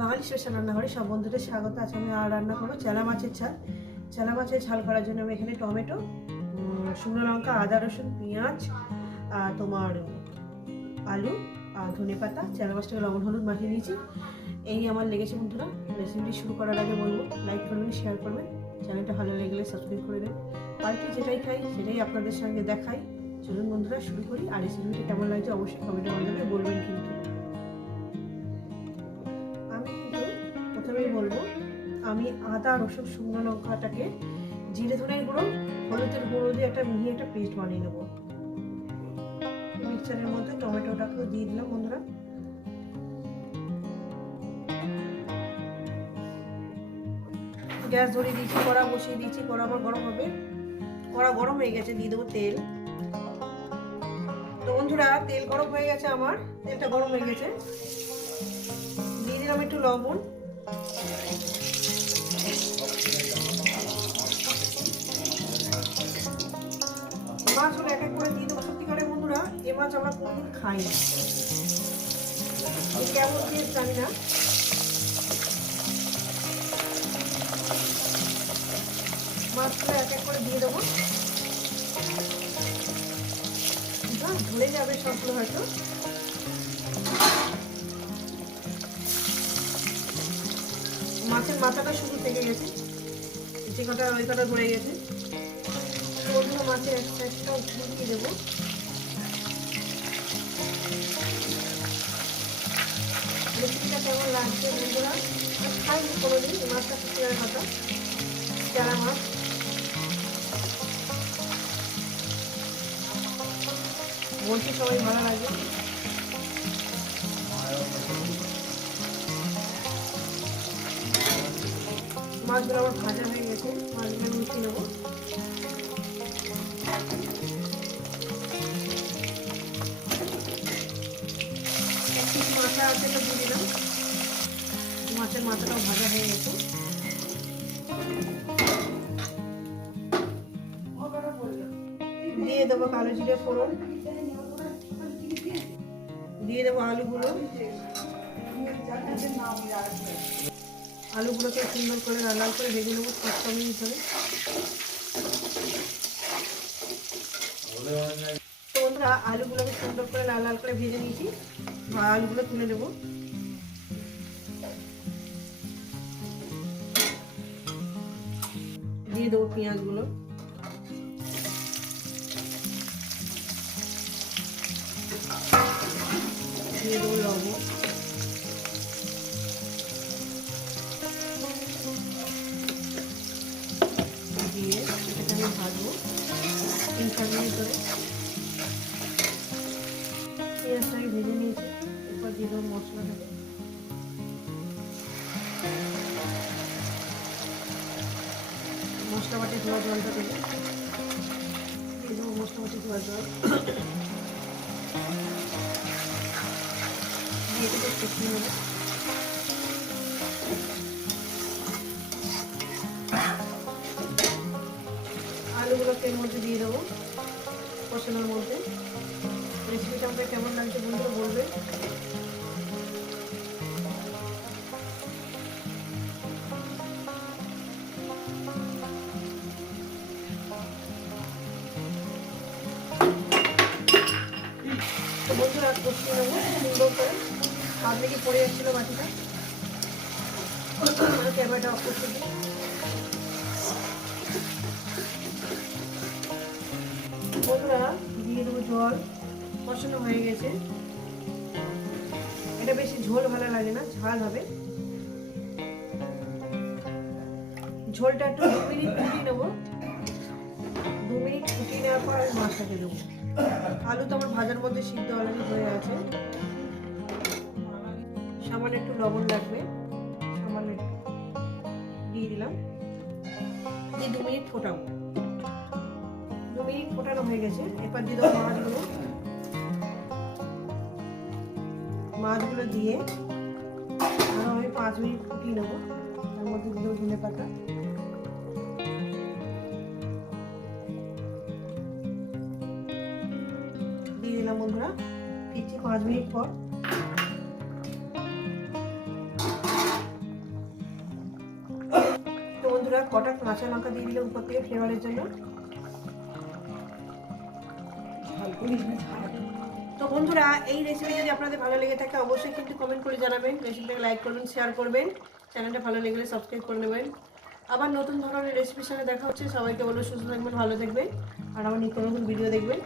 বাঙালি special রান্নাঘরে সব বন্ধুদের স্বাগত। আছে আমি আর রান্না করব চেলা মাছের ঝাল। চেলা মাছের ঝাল করার জন্য আমি এখানে টমেটো শুকনো লঙ্কা, আদা, রসুন, পেঁয়াজ, আর তোমার আলু, আর ধনে পাতা। চেলা মাছটাকে লবণ, হলুদ মাখিয়ে নিয়েছি। এই আমার লেগেছে বন্ধুরা। রেসিপিটি শুরু করার আগে বলব, লাইক করবেন, শেয়ার করবেন। চ্যানেলটা ভালো লেগেলে সাবস্ক্রাইব করে দেবেন। বাড়িতে যেটাই খাই, সেটাই আপনাদের সঙ্গে দেখাই। চলুন বন্ধুরা, শুরু করি। আর রেসিপিটি কেমন লাগছে অবশ্যই কমেন্টের মাধ্যমে বলবেন কিন্তু। প্রথমেই বলব, আমি আদা, রসুন, শুকনো লঙ্কাটাকে জিরে ধনের গুঁড়ো, হলুদের গুঁড়ো দিয়ে একটা মিহি একটা পেস্ট বানিয়ে নেব। মিক্সচারের মধ্যে টমেটোটাকেও দিয়ে দিলাম বন্ধুরা। গ্যাস ধরিয়ে দিয়েছি, কড়া বসিয়ে দিয়েছি, কড়া আমার গরম হবে। কড়া গরম হয়ে গেছে, দিয়ে দেবো তেল। তো বন্ধুরা, তেল গরম হয়ে গেছে আমার, তেলটা গরম হয়ে গেছে। দিয়ে দিলাম একটু লবণ। মাছগুলো এক এক করে দিয়ে দেবো। সত্যিকারের বন্ধুরা, এ মাছ আমরা কোনোদিন খাই না। কেমন টেস্ট জানি না। মাছগুলো এক এক করে দিয়ে দেবো। ধরে যাবে সবগুলো হয়তো। মাছের মাথাটা শুধু থেকে গেছে। যে কটা ওই কটা ধরে গেছে। অন্য মাছের এক সাইডটা ঢুকিয়ে দেবো। রেসিপিটা কেমন লাগছে বন্ধুরা? খাইনি কোনোদিন মাছটা সত্যিকারের কথা চারা মাছ। বলছি সবাই ভালো লাগে মাছগুলো আমার ভাজা হয়ে গেছে, মাছগুলো মিশিয়ে নেব। আছে মাছের মাথাটাও ভাজা হয়ে দিয়ে দেবো কালো জিরে দিয়ে দেবো আলুগুলো। আলুগুলোকে সুন্দর করে লাল করে ভেজে নেব পাঁচ তো আলুগুলোকে সুন্দর করে লাল লাল করে ভেজে নিয়েছি। আলুগুলো তুলে নেব। দিয়ে দেবো পেঁয়াজগুলো। দিয়ে দেবো লবণ। দেবো মশলাটাকে মশলা বাটি ধোয়া জলটা দেবো। মশলা বাটি ধোয়া জল। দেবো কষিয়ে নেব। আলুগুলোকে এর মধ্যে দিয়ে দেবো, কষানোর মধ্যে। রেসিপিটা আমাদের কেমন লাগছে বন্ধুরা বলবে সুন্দর করে। লেগে পড়ে যাচ্ছিল দিয়ে জল। হয়ে গেছে। এটা বেশি ঝোল ভালো লাগে না, ঝাল হবে। ঝোলটা একটু দু মিনিট ফুটিয়ে নেব। দু মিনিট ফুটিয়ে নেওয়ার পর মাছটাকে দেবো। আলু তো আমার ভাজার মধ্যে সিদ্ধ অলরেডি হয়ে আছে। সামান্য একটু লবণ লাগবে। সামান্য একটু দিয়ে দিলাম। দিয়ে দু মিনিট ফোটাবো। দু মিনিট ফোটানো হয়ে গেছে। এরপর দিয়ে দেবো মাছগুলো। মাছগুলো দিয়ে আরও আমি পাঁচ মিনিট ফুটিয়ে নেব। তার মধ্যে দিয়ে ধনে পাতা বন্ধুরা ফিরছি পাঁচ মিনিট পর। তো বন্ধুরা, কটা কাঁচা লঙ্কা দিয়ে দিলাম উপর থেকে ফ্লেভারের জন্য। তো বন্ধুরা, এই রেসিপি যদি আপনাদের ভালো লেগে থাকে, অবশ্যই কিন্তু কমেন্ট করে জানাবেন। রেসিপিটাকে লাইক করবেন শেয়ার করবেন। চ্যানেলটা ভালো লেগেলে সাবস্ক্রাইব করে নেবেন। আবার নতুন ধরনের রেসিপির সাথে দেখা হচ্ছে। সবাইকে বলো সুস্থ থাকবেন, ভালো থাকবেন। আর আমার নিত্য নতুন ভিডিও দেখবেন।